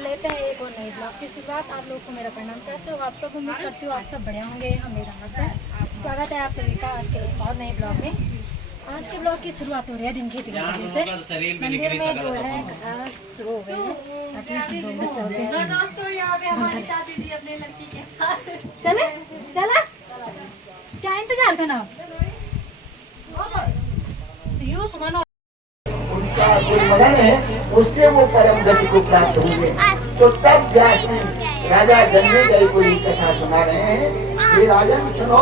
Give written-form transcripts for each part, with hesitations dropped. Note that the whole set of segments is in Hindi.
लेते हैं एक और नए ब्लॉग की शुरुआत। आप लोग को मेरा प्रणाम। कैसे हो आप सब? उम्मीद करती हूँ आप सब बढ़िया होंगे। हम मेरा मस्त है। स्वागत है आप सभी का आज के एक और नए ब्लॉग में। आज के ब्लॉग की शुरुआत हो रही है दिन की 3 बजे से। मंदिर में जो है शुरू हो गई है। ताकि हम लोग भी चलते हैं। दोस्तों यहाँ पे हमारी शादी थी अपने लड़की के साथ। चले चला क्या इंतजार करना यूँ सुनो। उनका जो मनन है उससे वो परम गति को प्राप्त होंगे। तो तब व्यास जी राजा जन्मे गए को ये कथा सुना रहे हैं। ये राजन सुनो,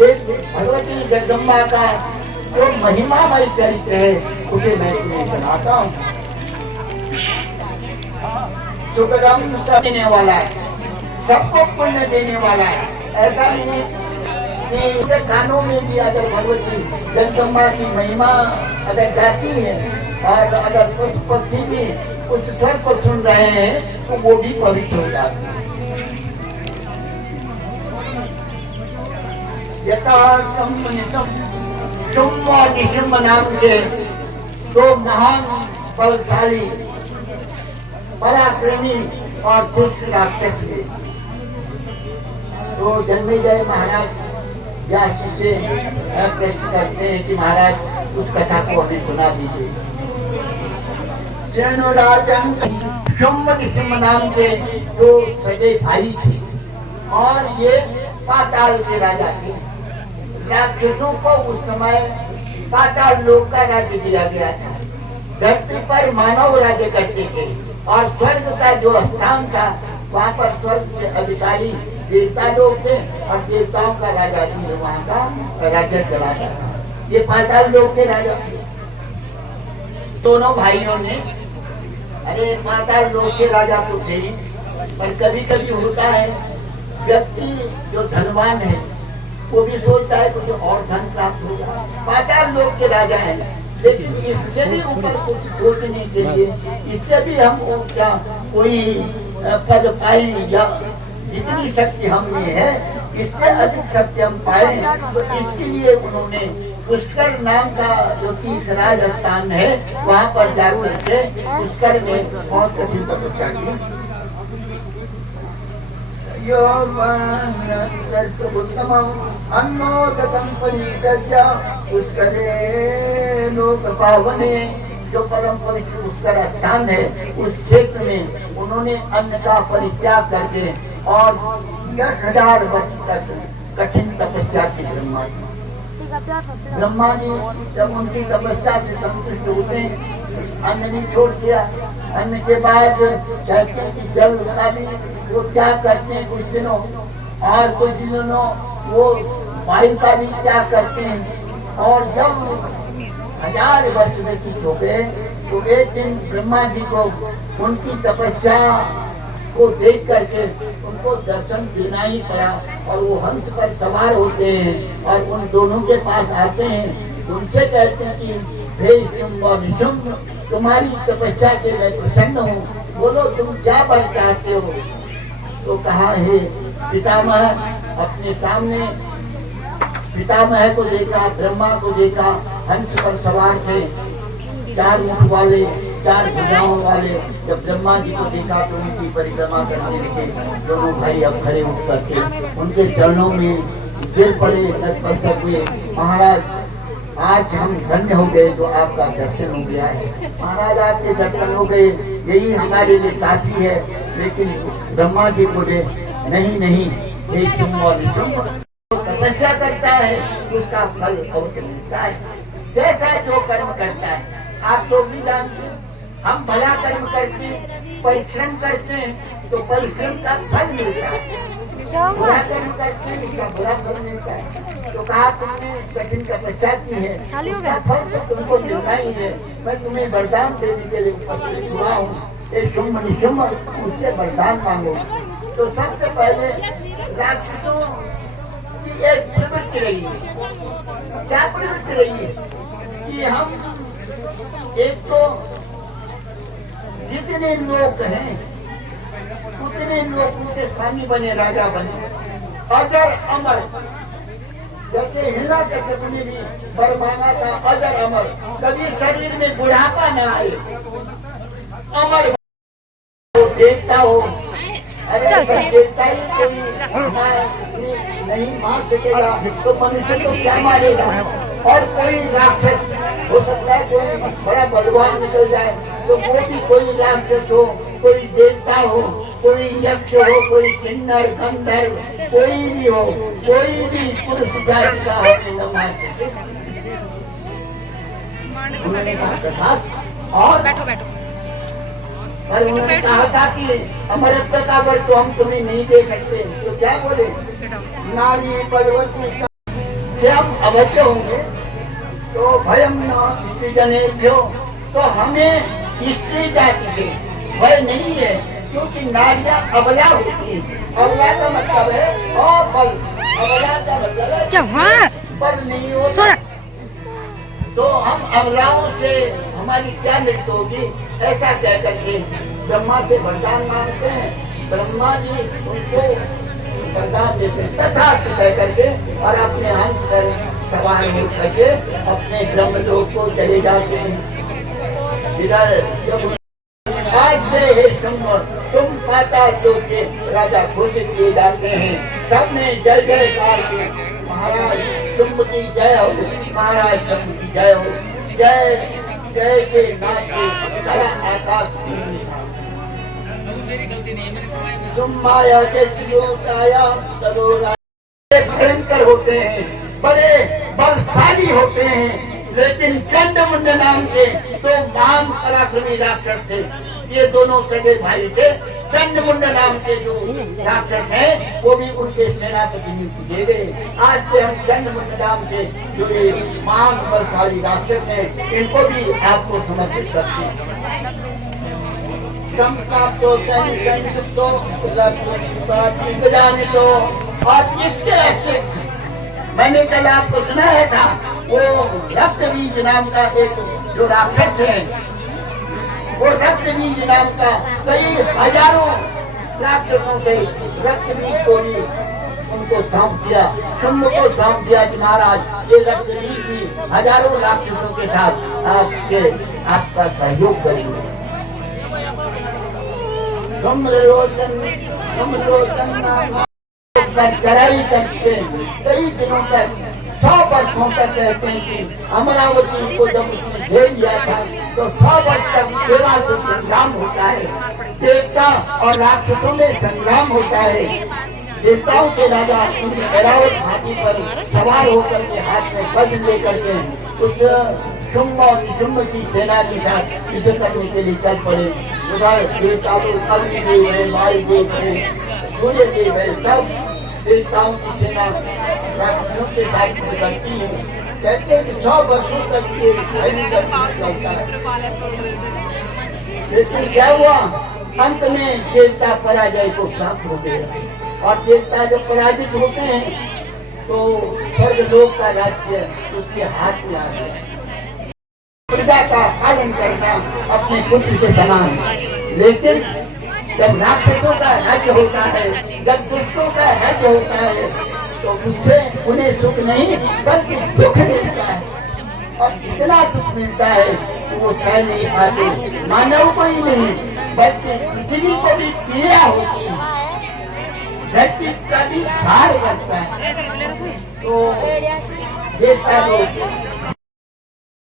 ये भगवती जगदम्बा का जो महिमामय चरित्र है उसे मैं तुम्हें सुनाता हूँ। सुखदम सब देने वाला है, सबको पुण्य देने वाला है। ऐसा नहीं कि गानों में भी अगर भगवती जगदम्बा की महिमा अगर गाती है और अगर उस पक्षी भी उस स्वर को सुन रहे हैं तो वो भी पवित्र हो जाते हैं। शुंभ और निशुंभ नाम के दो महान बलशाली पराक्रमी और दुष्ट राक्षस थे। तो जन्मेजय महाराज व्यास से प्रश्न करते हैं कि महाराज उस कथा को हमें सुना दीजिए। राजन शुंभ निशुंभ नाम के दो सगे भाई थे और ये पाताल के राजा थे। राक्षसों को उस समय पाताल लोक का राज्य दिया गया था। धरती पर मानव राज्य करते थे और स्वर्ग का जो स्थान था वहाँ पर स्वर्ग के अधिकारी देवता लोग थे और देवताओं का राजा भी वहाँ का राज्य चलाता था। ये पाताल लोग के राजा थे। दोनों भाइयों ने अरे पाताल लोग के राजा तो थे ही, पर कभी कभी होता है व्यक्ति जो धनवान है वो भी सोचता है कुछ और धन प्राप्त होगा। पाताल लोग के राजा है, लेकिन इससे भी ऊपर कुछ सोचने के लिए इससे भी हम क्या कोई पद पाए या जितनी शक्ति हमें है इससे अधिक शक्ति हम पाए, तो इसके लिए उन्होंने पुष्कर नाम का जो तीर्थराज स्थान है वहाँ पर जाकर के पुष्कर में बहुत कठिन तपस्या की। लोक पावने जो परम पवित्र पुष्कर स्थान है उस क्षेत्र में उन्होंने अन्न का परित्याग करके और 10,000 वर्ष तक कठिन तपस्या की। ब्रह्मा जी जब उनकी तपस्या से संतुष्ट होते हैं अन्न भी छोड़ दिया। अन्न के बाद कहते हैं कि जल का भी वो त्याग करते हैं कुछ दिनों, और कुछ दिनों वो वायु का भी त्याग करते हैं। और जब 1000 वर्ष व्यतीत हो गए तो एक दिन ब्रह्मा जी को उनकी तपस्या को देख करके उनको दर्शन देना ही पड़ा और वो हंस पर सवार होते हैं और उन दोनों के पास आते हैं। उनसे कहते हैं कि हे शुंभ और निशुंभ, तुम्हारी तपस्या से मैं प्रसन्न हूँ, बोलो तुम क्या वर चाहते हो। तो कहा हे पितामह, अपने सामने पितामह को देखा, ब्रह्मा को देखा, हंस पर सवार थे, 4 मुख वाले, 4 भुजाओं वाले। जब ब्रह्मा जी को देखा तो उनकी परिक्रमा करने लगे। दोनों भाई अब खड़े उठ करके उनके चरणों में गिर पड़े, नतमस्तक हुए। महाराज आज हम धन्य हो गए तो आपका दर्शन हो गया है। महाराज आपके दर्शन हो गए यही हमारे लिए काफी है। लेकिन ब्रह्मा जी बोले नहीं नहीं, ये शुंभ और निशुंभ तपस्या करता है उसका फल अवश्य मिलता है। जैसा जो कर्म करता है आप लोग भी जानते हैं, हम भला कर्म करके परिश्रम करते हैं तो परिश्रम का फल मिलता है। बुरा कर्म करते हैं उसका बुरा फल मिलता है। तो कहा तुमने कठिन तपस्या की है, उसका फल तो तुमको मिलना ही है। मैं तुम्हें वरदान देने के लिए उपस्थित हुआ हूँ। ये शुंभ निशुंभ उससे वरदान मांगो। तो सबसे पहले राक्षसों की एक प्रवृत्ति रही है। क्या प्रवृत्ति रही है कि हम एक तो जितने लोग हैं उतने लोग उनके स्वामी बने, राजा बने, अजर अमर। जैसे हिरण्यकश्यप ने भी वर मांगा था अजर अमर, कभी शरीर में बुढ़ापा न आए, अमर देवता हो, अरे देवता ही कोई नहीं मार सकेगा तो मनुष्य को क्या मारेगा। और कोई राक्षस हो सकता है, कोई बड़ा बलवान निकल जाए तो वो भी कोई राक्षस हो, कोई देवता हो, कोई यक्ष हो, कोई किन्नर गंधर्व, कोई भी हो, कोई भी पुरुष जाति का हो न मार सके। उन्होंने कहा और पर उन्होंने कहा था कि अमरत्व का वर तो हम तुम्हें नहीं दे सकते। तो क्या बोले, नारी पर्वती से हम अवश्य होंगे तो भयम न जनेभ्यो, तो हमें स्त्री जाति से भय नहीं है, क्योंकि नारियां अबला होती है। अबला का मतलब है अबल, अबला का मतलब है क्या बल नहीं होता। तो हम अबलाओं से हमारी क्या मृत्यु होगी, ऐसा कह करके ब्रह्मा से वरदान मांगते हैं। ब्रह्मा जी उनको वरदान देते तथा कह करके और अपने हंस पर सवार हो करके अपने ब्रह्मलोक को चले जाते हैं। इधर जब आज से हे तुम पाताल लोक के राजा घोषित किए जाते हैं। सबने जय जयकार के महाराज शुंभ की जय हो, महाराज शुंभ की जय हो, जय जय के नाच के सारा आकाश माया के भयंकर होते हैं, बड़े बलशाली होते हैं। लेकिन चंडमुंड नाम के तो महान पराक्रमी राक्षस थे, ये दोनों सगे भाई थे। चंडमुंड नाम के जो राक्षस हैं वो भी उनके सेनापति नियुक्त किए गए। आज से हम चंडमुंड नाम के जो ये महान बलशाली राक्षस हैं इनको भी आपको समर्पित करते हैं। तो और इसके अतिरिक्त मैंने कल आपको सुनाया था वो रक्तबीज नाम का एक जो राक्षस है, वो रक्तबीज नाम का कई हजारों राक्षसों के रक्तबीज को भी उनको सौंप दिया, शुंभ को सौंप दिया कि महाराज ये रक्तबीज भी हजारों राक्षसों के साथ आपका सहयोग करेंगे। चढ़ाई करके कई दिनों तक 100 वर्षों तक कहते हैं कि अमरावती को जब उसने भेज दिया था तो 100 वर्ष तक सेवा से संग्राम होता है, देवता और राक्षसों में संग्राम होता है। देवताओं के राजा उनकी ऐरावत हाथी पर सवार होकर के हाथ में वज्र लेकर के उस शुंभ और निशुंभ की सेना के साथ युद्ध करने के लिए चल पड़े। उधर देवता अग्निदेव है, वायुदेव है, सूर्य देव है, सब देवताओं की सेना राक्षसों के साथ युद्ध करती है। कहते हैं कि 100 वर्षों तक ये चलता है। लेकिन क्या हुआ, अंत में देवता पराजय को प्राप्त हो गया और देवता जब पराजित होते हैं तो स्वर्गलोक का राज्य उसके हाथ में आ गया। प्रजा का पालन करना अपने पुत्र के समान। लेकिन जब राक्षसों का राज्य होता है, जब दुष्टों का राज्य होता है तो उससे उन्हें सुख नहीं बल्कि दुख मिलता है। और इतना दुख मिलता है कि वो सह नहीं पाते, मानव को ही नहीं बल्कि पृथ्वी को भी पीड़ा होती है, धरती का भी भार बनता है। तो देवता लोग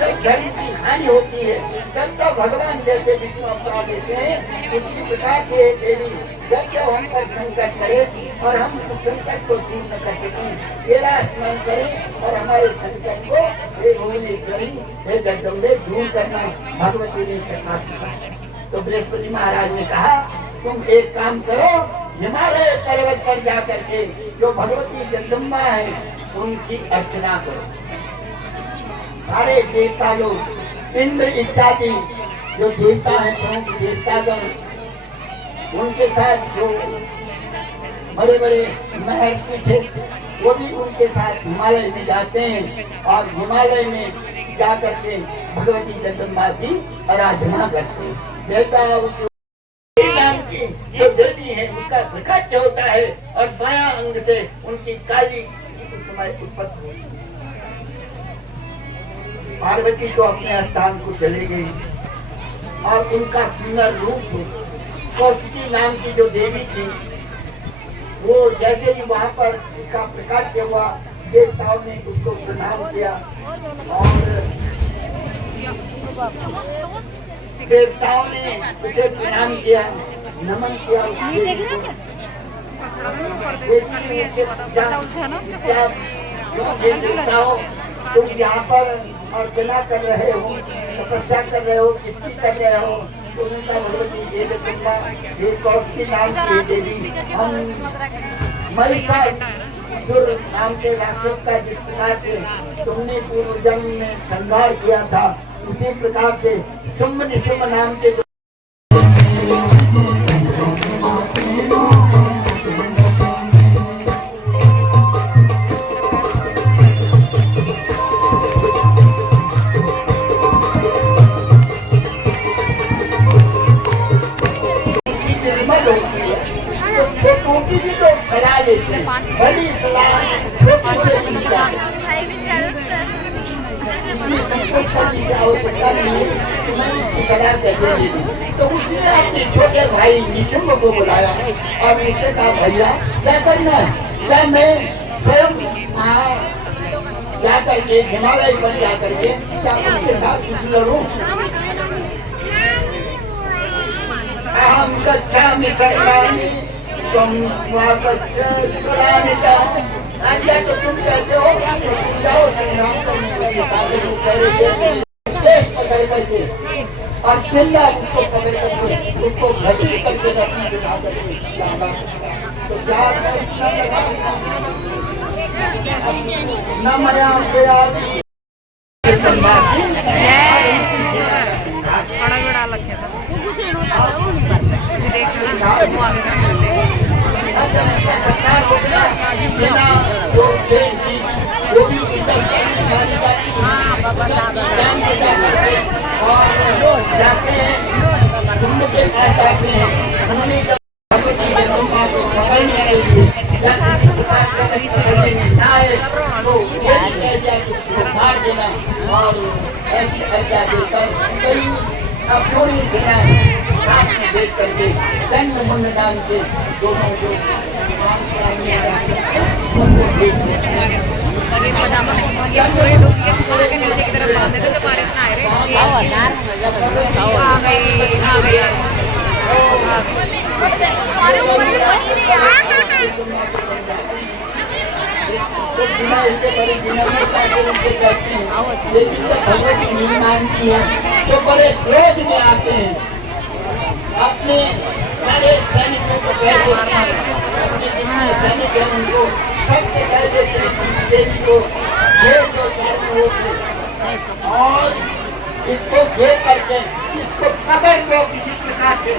गरीब की हानि होती है, तब तो भगवान जैसे विष्णु अवतार देते हैं। इसी प्रकार के देवी जब जब हम पर संकट करे और हम उस संकट को दूर न कर सकें, तेरा स्मरण करें और हमारे संकट को हे भुवनेश्वरी हे जगदम्बे दूर करना भगवती ने कहा। तो बृहस्पति महाराज ने कहा तुम एक काम करो, हिमालय पर्वत पर जा करके जो भगवती जगदम्बा है उनकी अर्चना करो। सारे देवता लोग इंद्र इत्यादि जो देवता हैं प्रमुख देवतागण, उनके साथ जो बड़े बड़े महर्षि थे वो भी उनके साथ हिमालय में जाते हैं और हिमालय में जाकर के भगवती जगदम्बा की आराधना करते हैं। देवता नाम की जो देवी है उसका प्रकाश होता है और बायां अंग से उनकी काली उस समय उत्पत्ति होती है। पार्वती तो अपने स्थान को चले गई और उनका सुंदर रूप कौशिकी नाम की जो देवी थी, वो जैसे ही वहाँ पर उसका प्रकाश हुआ, देवताओं ने उसको प्रणाम किया और देवताओं ने उसे प्रणाम किया, नमन किया। तुम यहाँ पर अर्चना कर रहे हो, तपस्या कर रहे हो, कितनी कर रहे हो, तो उनका भगवती ये देखूंगा, ये कौशिकी नाम की देवी, हम महिषासुर नाम के राक्षस का जिस प्रकार से तुमने पूर्व जन्म में संहार किया था, उसी प्रकार से शुंभ निशुंभ नाम के बड़ी सलाह तो उसने अपने छोटे भाई निशुंभ को बुलाया और उससे कहा, भैया क्या करना है, क्या मैं स्वयं जा करके हिमालय पर जा करके क्या उसके साथ कुछ लड़ूं? अहम गच्छामि सर्वाणि तुम आज्ञा तो तुम कहते हो, तो तुम जाओ संग्राम करने के लिए, पकड़ करके और चिल्ला उसको पकड़ करके उसको घसीट करके रखने के साथ तो क्या न मया अब थोड़ी सेना साथ में देख करके दंड मुंड नाम के दोनों जो नीचे की तरफ बांधे थे तो बारिश ना तो बिना इसके बड़े बिना उनसे करती हैं, लेकिन जब भगवती नहीं मानती है तो बड़े क्रोध में आते हैं, अपने सारे सैनिकों को कह देते हैं, अपने जितने सैनिक हैं उनको सबसे कह देते हैं देवी को घेर दो चारों ओर से और इसको घेर करके इसको पकड़ दो किसी प्रकार से।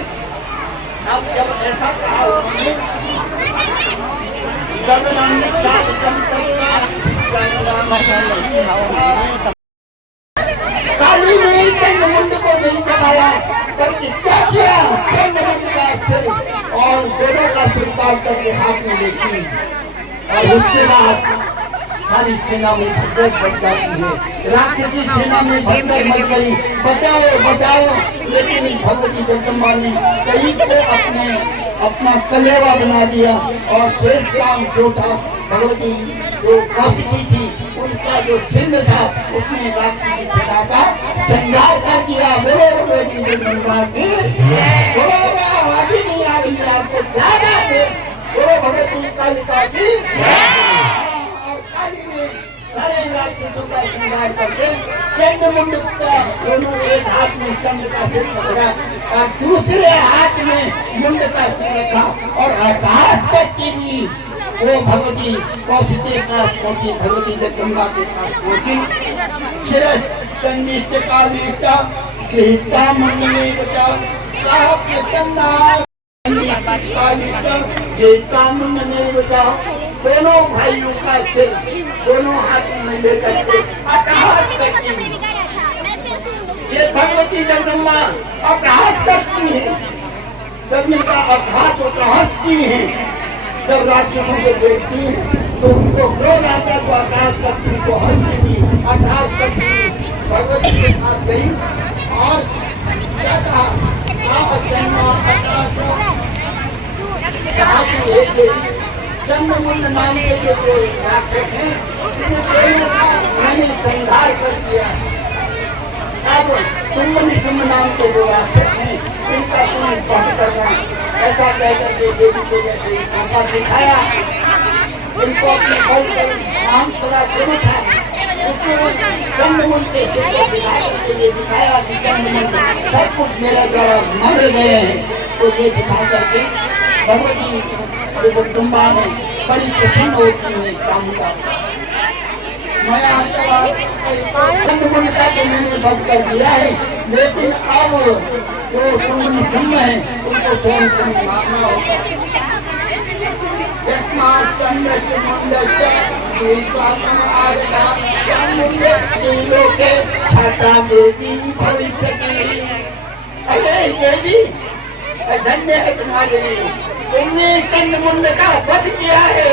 अब जब ऐसा कहा उन्होंने काली ने मुंड को नहीं दबाया, बल्कि क्या किया और दोनों का स्वीकार करके हाथ में लेती और उसके बाद सारी सेना में संघर्ष बढ़ जाती है, राक्षसी सेना में भगदड़ मच गई, बचाओ बचाओ, लेकिन इस भगवती जगदम्बा ने कहीं को अपना कलेवा बना दिया और शेष काम जो था भगवती जो कौशिकी थी उनका जो चिन्ह था उसने राक्षसी सेना का संहार कर दिया। बोलो भगवती जगदम्बा की आवाज़ नहीं आ रही है आपको ज्यादा से, बोलो भगवती कालिका की। सारे राक्षसों का श्रृंगार करके चंड मुंड का दोनों एक हाथ में चंद्र का सिर पकड़ा और दूसरे हाथ में मुंड का सिर रखा और आकाश तक की भी वो भगवती कौशिकी का पहुंची, भगवती जगदम्बा के पास पहुंची। शिरश्चंडिष्ट कालिका गृहीता मंगले बचाओ कालिका गृहीता मंगले बचाओ। दोनों भाइयों का सिर दोनों हाथ में लेकर के अट्टहास करती है, ये भगवती जगदम्बा अट्टहास करती है, सभी का अट्टहास हंसती है। जब राक्षसों को देखती है तो उनको क्रोध आता है, तो अट्टहास करती है, तो हंसती भी अट्टहास करती है। भगवती के पास गई और क्या कहा, ये जो राक्षस हैं, मैंने संहार कर दिया। अब शुंभ नाम के जो राक्षस हैं, इनका तुम्हें पहुंच करना, ऐसा कहकर के देवी को जैसे मौका दिखाया, इनको अपने बल पर नाम थोड़ा शुरू था, उसको चंद्रमुंड के शिष्य दिखाने के लिए दिखाया कि चंद्रमुंड सब कुछ मेरा द्वारा मर गए हैं, तो ये दिखा करके भगवती जगदम्बा ने बड़ी प्रसन्न होती है कामुका। चंद्रमुंड का तो मैंने वध कर दिया है, लेकिन अब जो शुंभ है उनको स्वयं तुम्हें मारना होगा। धन्य है तुम्हारे लिए, तुमने चंद्रमुंड का वध किया है,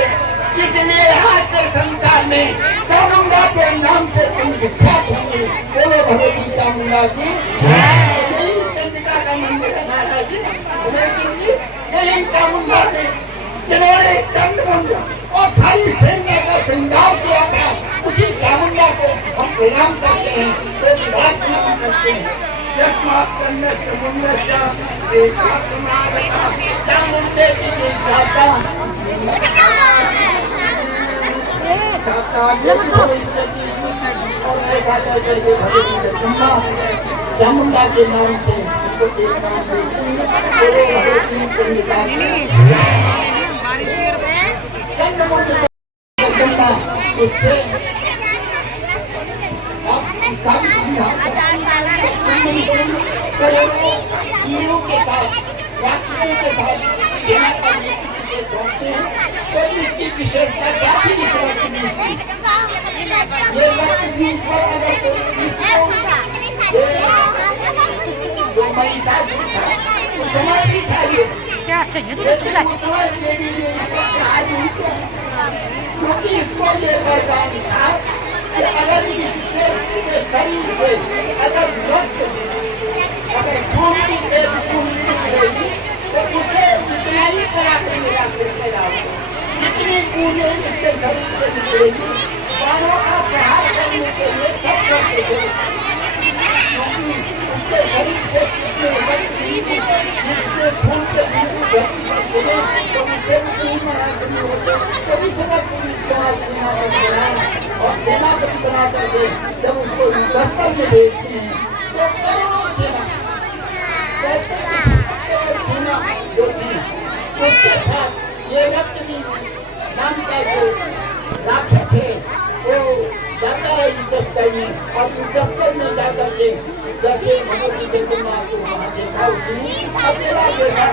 इसलिए आज के संसार में चामुंडा के नाम से तुम विख्यात होंगे। बोलो भगवती चामुंडा की चंद्रिका का मंदिर है महाराज जी, यही चामुंडा ने जिन्होंने चंद्रमुंड और सारी सेना का श्रृंगार किया था, उसी चामुंडा को हम प्रणाम करते हैं, तो विराट प्रणाम करते हैं। चामुंडे की चामुंडा के नाम से विशेषता क्या चाहिए तुझे चुला? क्योंकि इसको ये वरदान था कि अगर इसके शरीर से अगर रक्त अगर खून की रहेगी तो उसे जितना ही करा के मिला जितनी पूरे इसके शरीर से निकलेगी, प्राणों का प्रहार करने के लिए सब करते थे। उसके शरीर से खून से और सेनापति बना करके जब उसको दफ्तर में भेजते हैं तो करोड़ों सेना जो थी उसके साथ ये रक्तबीज नाम का जो राक्षस है वो जाता है इस दफ्तर में, और इस दफ्तर में जाकर के जैसे भगवती जगदम्बा को वहाँ देखा उसने अकेला देखा,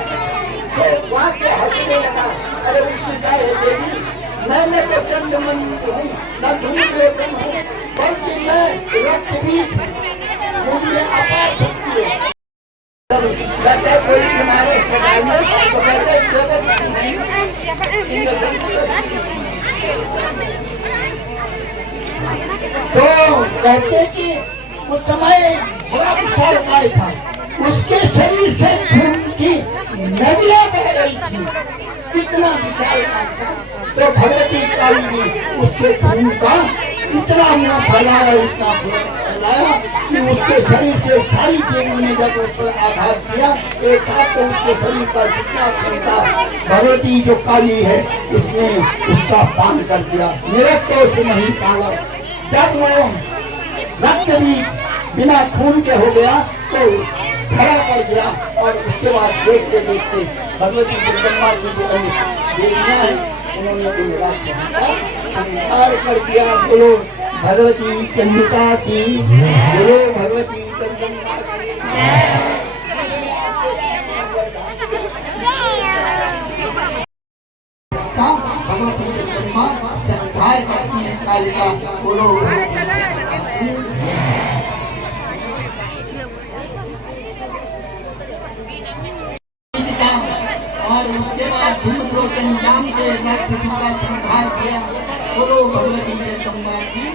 फिर वहाँ से हंसने लगा। अरे उसने कहा है देवी, मैंने तो चंद्रमुंड हूँ, न धूम्रलोचन हूँ, बल्कि मैं रक्तबीज, मुझे अपार शक्ति है। जैसे कोई हमारे तो कहते कि उस समय बड़ा विशाल काय था, उसके शरीर से खून की नदियां बह रही थी, इतना विशाल काय था। तो भगवती काली ने उसके खून का इतना मुंह फैलाया, इतना फैलाया कि उसके शरीर से सारी देवी ने जब उस पर आघात किया, एक साथ तो उसके शरीर का जितना खून था भगवती जो काली है उसने उसका पान कर दिया, निरक्ष नहीं पाला। जब वो रक्तबीज बिना खून के हो गया तो खड़ा कर दिया, और उसके बाद देखते देखते भगवती जगदम्बा की जो देवियां हैं उन्होंने संहार कर दिया। बोलो भगवती चंद्रिका की, बोलो भगवती जगदम्बा की। भगवती जगदम्बा संहार करती है कालिका, बोलो और उसके बाद धूम्रलोचन नाम के राक्षस का संहार किया। बोलो भगवती जगदम्बा की।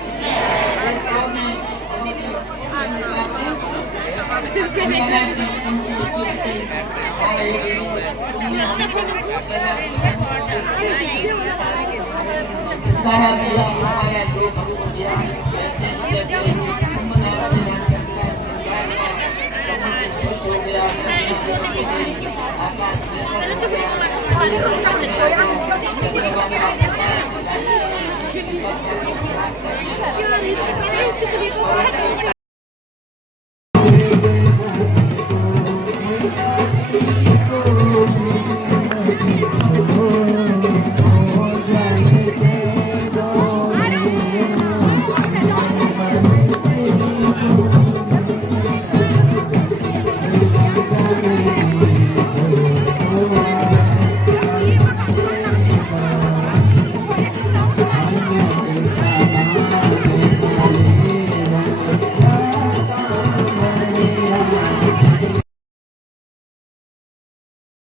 कहा गया हमारा देश हो गया हो गया